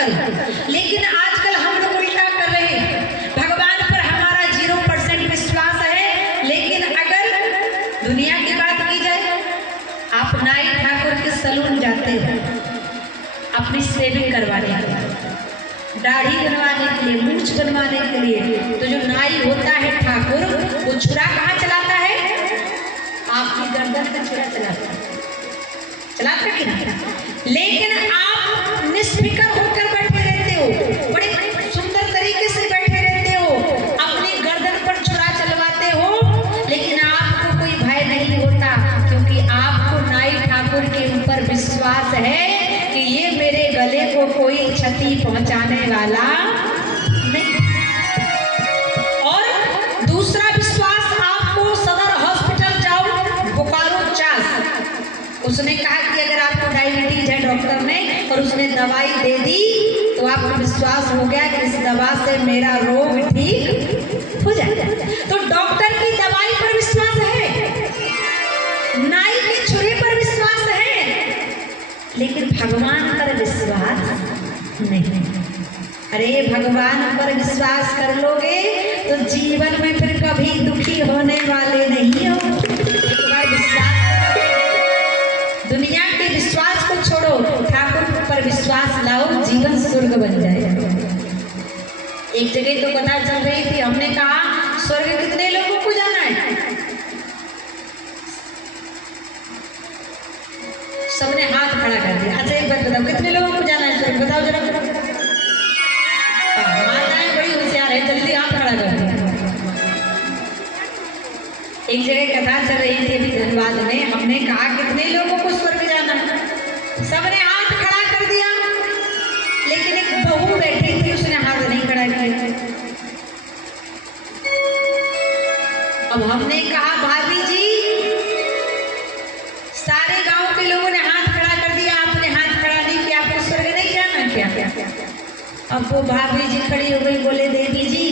करूं। लेकिन आजकल हम लोग उल्टा कर रहे हैं। भगवान पर हमारा 0% विश्वास है। लेकिन अगर दुनिया की बात की जाए, आप नाई ठाकुर के सैलून जाते हो अपनी सेविंग करवाने के लिए, दाढ़ी बनवाने के लिए, मूंछ बनवाने के लिए, तो जो नाई होता है ठाकुर, वो छुरा कहाँ चलाता है? आपकी गर्दन पे छुरा चलाता है कि नहीं? लेकिन आप निष्फिक्र होकर बैठे रहते हो, बड़े सुंदर तरीके से बैठे रहते हो, अपनी गर्दन पर छुरा चलवाते हो, लेकिन आपको कोई भय नहीं होता, क्योंकि आपको नाई ठाकुर के ऊपर विश्वास है कि ये मेरे गले को कोई क्षति पहुंचाने वाला नहीं। और दूसरा विश्वास, आपको सदर हॉस्पिटल जाओ, बोकारो चास, उसने कहा कि अगर आपको डायबिटीज है डॉक्टर ने, और उसने दवाई दे दी, तो आपको विश्वास हो गया कि इस दवा से मेरा रोग ठीक हो जाएगा। तो डॉक्टर की दवाई पर विश्वास है, नाई के छुरे पर विश्वास है, लेकिन भगवान पर विश्वास नहीं। अरे भगवान पर विश्वास कर लोगे तो जीवन में फिर कभी दुखी होने वाले नहीं हो। एक बार विश्वास, दुनिया के विश्वास को छोड़ो, ठाकुर पर विश्वास लाओ, जीवन स्वर्ग बन जाएगा। एक जगह तो पता चल रही थी, हमने कहा स्वर्ग कितने लोगों को जाना है? सबने हाथ खड़ा कर दिया। अच्छा एक बात बताओ, कितने लोगों को जाना है स्वर्ग? बताओ जरा। माताएं बड़ी होशियार है, जल्दी हाथ खड़ा कर दिया। एक जगह कथा चल रही थी अभी धनबाद में, हमने कहा कितने लोगों को स्वर्ग जाना है? सबने हाथ खड़ा कर दिया, लेकिन एक बहू बैठी थी, उसने हाथ नहीं खड़ा किया। अब हमने कहा भाभी जी, सारे गांव के लोगों ने हाथ खड़ा कर दिया, आपने हाथ खड़ा नहीं किया, आपको स्वर्ग नहीं जाना क्या? अब वो भाभी जी खड़ी हो गई, बोले देवी जी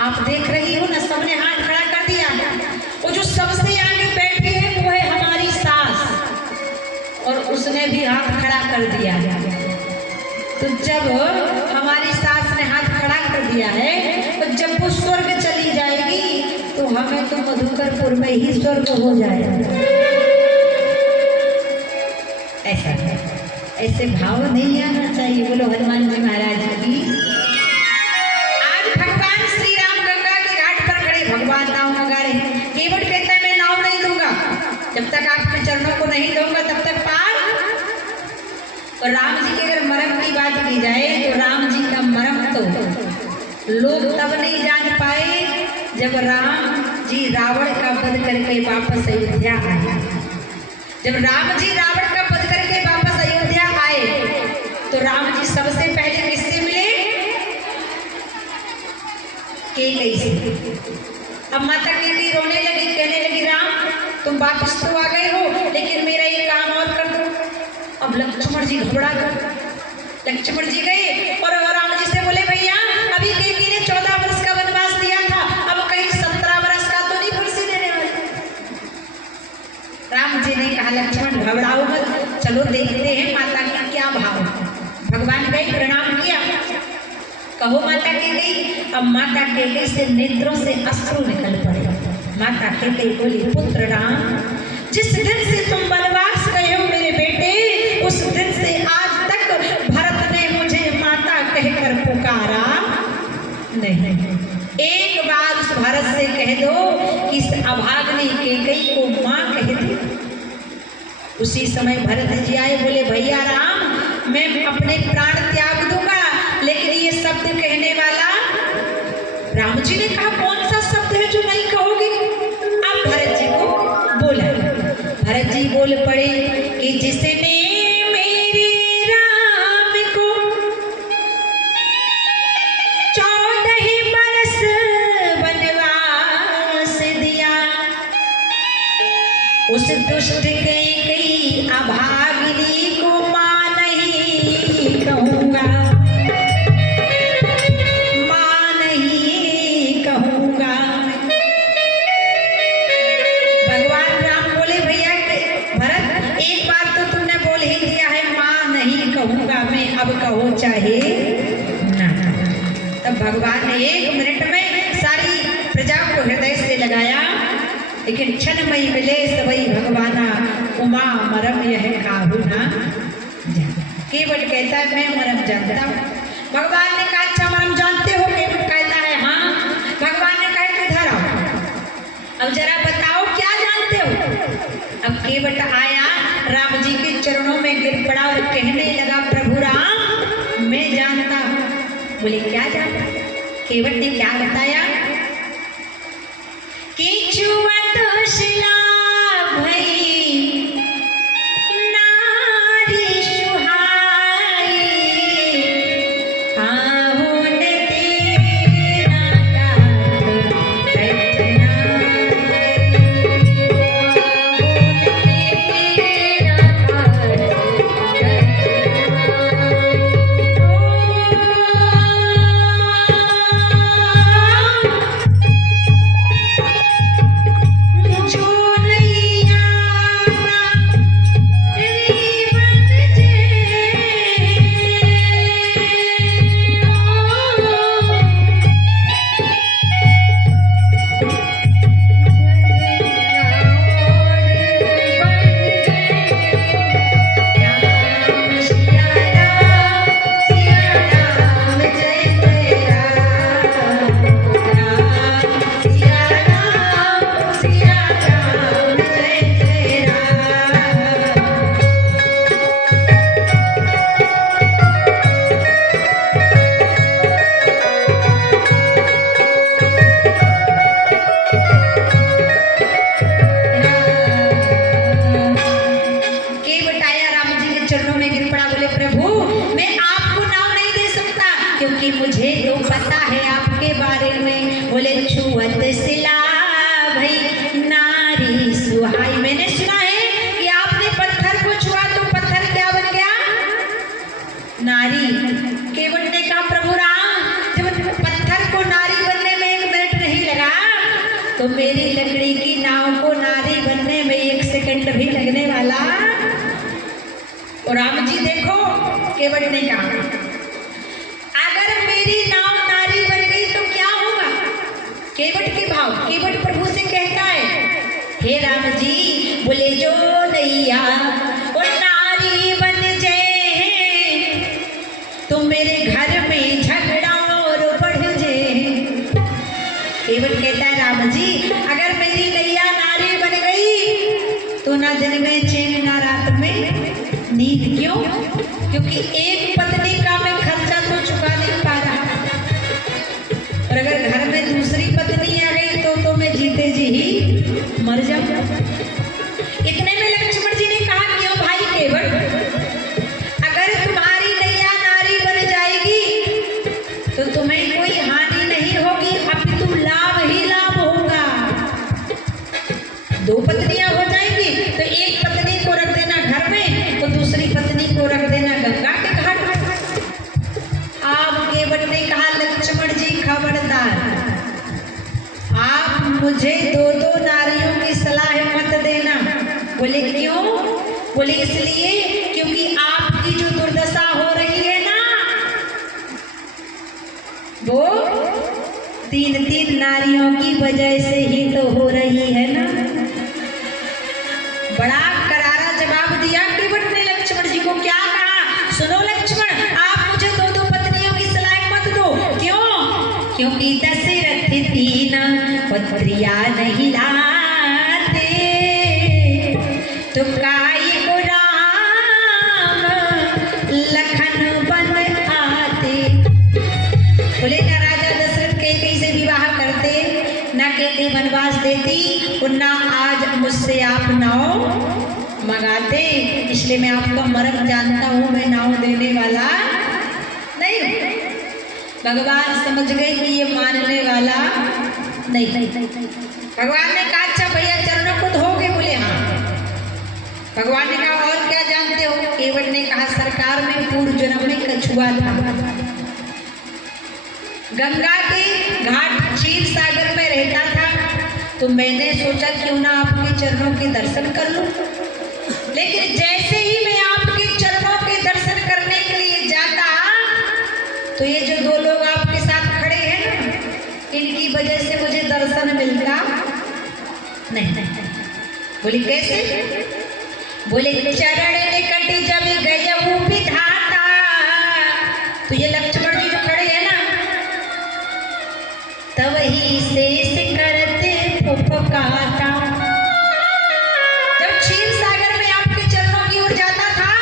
आप देख रही हो ना, सबने हाथ खड़ा कर दिया। वो जो सबसे आगे बैठी है वो है हमारी सास, और उसने भी हाथ खड़ा कर दिया। तो जब हमारी सास ने हाथ खड़ा कर दिया है, तो जब वो स्वर्ग चली जाएगी तो हमें तो मधुकरपुर में ही स्वर्ग हो जाएगा। ऐसा है, ऐसे भाव नहीं आना चाहिए। बोलो हनुमान जी महाराज की। आज भगवान श्री राम गंगा के घाट पर खड़े, भगवान नाव मंगा रहे हैं। केवट कहता है मैं नाव नहीं दूंगा, जब तक आपके चरणों को नहीं दूंगा तब तक पार। और राम जी की अगर मरम की बात की जाए, तो राम जी का मरम तो लोग तब नहीं जान पाए जब राम जी रावण का वध करके वापस अयोध्या आए। जब राम जी रावण का वध करके वापस अयोध्या आए, तो राम जी सबसे पहले किससे मिले? कैकेयी से। अब माता कैकेयी रोने लगी, कहने लगी राम तुम वापस तो आ गए हो, लेकिन मेरा एक काम और कर दो। अब लक्ष्मण जी घबरा कर, लक्ष्मण जी गए और राम जी से बोले भैया अभी कैकेयी ने 14 वर्ष का वनवास दिया था, अब कहीं 17 वर्ष का तो नहीं फांसी देने वाले? राम जी ने कहा लक्ष्मण घबराओ मत, चलो देखते हैं माता का क्या भाव। भगवान गए, प्रणाम किया, कहो माता कैकेयी। अब माता कैकेयी से नेत्रों से अश्रु निकल पड़े। माता कैकेयी बोली पुत्र राम, जिस दिन से तुम वनवास गए हो मेरे बेटे, उस दिन से आज तक भरत ने मुझे माता कहकर पुकारा नहीं। एक बार उस भरत से कह दो कि इस अभाग्नि कैकेयी को मां कह दे। उसी समय भरत जी आए, बोले भैया राम मैं अपने प्राण त्याग दूंगा, लेकिन ये शब्द कहने वाला। राम जी ने कहा कौन सा शब्द है जो नहीं कहोगे? अब भरत जी को बोला, भरत जी बोल पड़े कि जिसने मेरे राम को 14 बरस वनवास दिया, उस दुष्ट कैकेयी अभागिनी को मां नहीं कहूंगा, मां नहीं कहूंगा। भगवान राम बोले भैया भरत एक बार तो तुमने कहो चाहे ना। तब भगवान ने 1 मिनट में सारी प्रजा को हृदय से लगाया, लेकिन क्षण मई मिले सबई भगवाना, उमा मरम यह काहू ना जाना। केवट कहता है मैं मरम जानता हूँ। भगवान ने कहा अच्छा मरम जानते हो? केवट कहता है हाँ। भगवान ने कहा किधर आओ, अब जरा बताओ क्या जानते हो। अब केवट आया, राम जी के चरणों में गिर पड़ा और कहने लगा प्रभु राम मैं जानता हूँ। बोले क्या जानता? केवट ने क्या बताया कि छुअत शिला भई नारी सुहाई, आहुन तेरा काट रचना, क्योंकि मुझे तो पता है आपके बारे में। बोले छुअत सिला भई नारी सुहाई। मैंने सुना है कि आपने पत्थर को छुआ तो पत्थर क्या बन गया? नारी। केवट ने कहा प्रभु राम जब पत्थर को नारी बनने में 1 मिनट नहीं लगा तो मेरी लकड़ी की नाव को नारी बनने में 1 सेकंड भी लगने वाला। और राम जी देखो, केवट ने कहा अगर मेरी नाव नारी बन गई तो क्या होगा? केवट के भाव। केवट प्रभु से कहता है हे राम जी, बोले जो नैया और नारी बन जाए तो मेरे घर में झगड़ा और बढ़ जाए। केवट कहता है राम जी अगर मेरी नैया नारी बन गई तो ना दिन में चैन ना रात में नींद। क्यों? क्योंकि एक पत्नी का मैं खर्चा तो चुका नहीं पा रहा, और अगर घर में दूसरी पत्नी आ गई तो मैं जीते जी ही मर जाऊं। इतने में लक्ष्मण जी ने कहा क्यों भाई केवट, अगर तुम्हारी नैया नारी बन जाएगी तो तुम्हें कोई हानि नहीं होगी, अपितु लाभ ही लाभ होगा। 2 पत्नियां हो जाएंगी तो एक पत्नी को रख देना घर में तो दूसरी पत्नी को रख देना गंगा के घाट पर। आप केवट ने कहा लक्ष्मण जी खबरदार, आप मुझे 2-2 नारियों की सलाह मत देना। बोले क्यों? बोले इसलिए क्योंकि आपकी जो दुर्दशा हो रही है ना वो 3-3 नारियों की वजह से ही तो हो रही है ना। बड़ा करारा जवाब दिया केवट ने लक्ष्मण जी को। क्या कहा? सुनो लक्ष्मण, आप मुझे 2-2 पत्नियों की सलाह मत दो। क्यों? क्योंकि दशरथ 3 पत्रियां नहीं लाते तो काय को राम लखन बन आते। बोले ना राजा दशरथ कैकेयी से विवाह करते, ना कैकेयी वनवास देती, और ना आज मुझसे आप नाव मंगाते। इसलिए मैं आपका मर्म जानता हूँ, मैं नाव देने वाला नहीं हूँ। भगवान समझ गए कि ये मानने वाला नहीं। भगवान ने कहा अच्छा भैया चरणों को धोगे? बोले हाँ। भगवान ने कहा और क्या जानते हो? केवट ने कहा सरकार में पूर्व जन्म में कछुआ था, गंगा के घाट क्षीर सागर में रहता था, तो मैंने सोचा क्यों ना आपके चरणों के दर्शन कर लूं। लेकिन जैसे ही मैं आपके चरणों के दर्शन करने के लिए जाता तो ये जो दो लोग आपके साथ खड़े हैं ना, इनकी वजह से मुझे दर्शन मिलता नहीं। बोली कैसे? बोले चरण निकट जब गयऊ विधाता। तो ये लक्ष्मण जी जो खड़े हैं ना, तब ही शेष करते फुफकाता। जब क्षीर सागर में आपके चरणों की ओर जाता था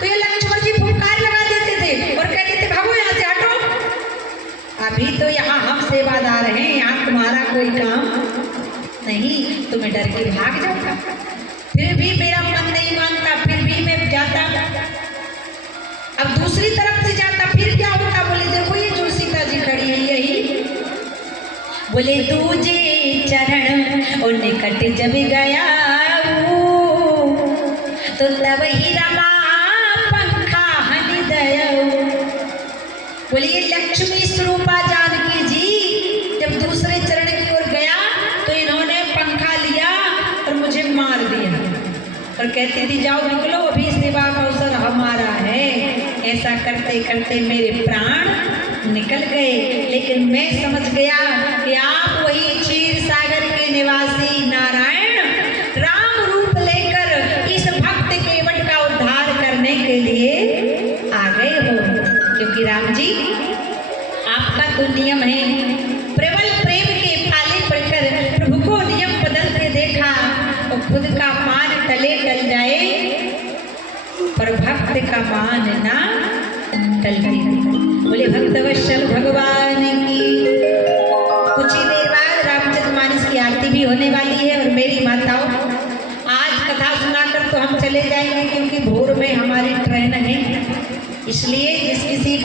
तो ये लक्ष्मण जी फुफकार लगा देते थे और कहते थे भागो यहाँ से, हटो, अभी तो यहाँ हम सेवादार हैं, यहाँ तुम्हारा कोई काम नहीं, तुम्हें डर के भाग जाऊंगा। फिर भी मेरा मन नहीं मानता, फिर भी मैं जाता। अब दूसरी तरफ से जाता, फिर क्या होता? बोले देखो ये जो सीता जी खड़ी है यही। बोले दूजे चरण और निकट जब गया तो तब ही रमा पंखा हृदय। बोले ये लक्ष्मी स्वरूपा जानकी जी जब दूसरे चरण की ओर गया तो इन्होंने पंखा लिया और मुझे मार दिया और कहती थी जाओ निकलो, अभी सेवा का अवसर हमारा है। ऐसा करते करते मेरे प्राण निकल गए, लेकिन मैं समझ गया कि आप वही क्षीर सागर के निवासी नारायण राम रूप लेकर इस भक्त केवट का उद्धार करने के लिए आ गए हो। क्योंकि राम जी आपका तो नियम है, प्रबल प्रेम के पाले पड़कर प्रभु को नियम बदलते देखा और खुद का मान तले टल जाए पर भक्त का मान ना टलती। बोले भक्तवत्सल भगवान की। कुछ ही देर बाद रामचरितमानस की आरती भी होने वाली है। और मेरी माताओं, आज कथा सुनाकर तो हम चले जाएंगे क्योंकि भोर में हमारी ट्रेन है, इसलिए जिस किसी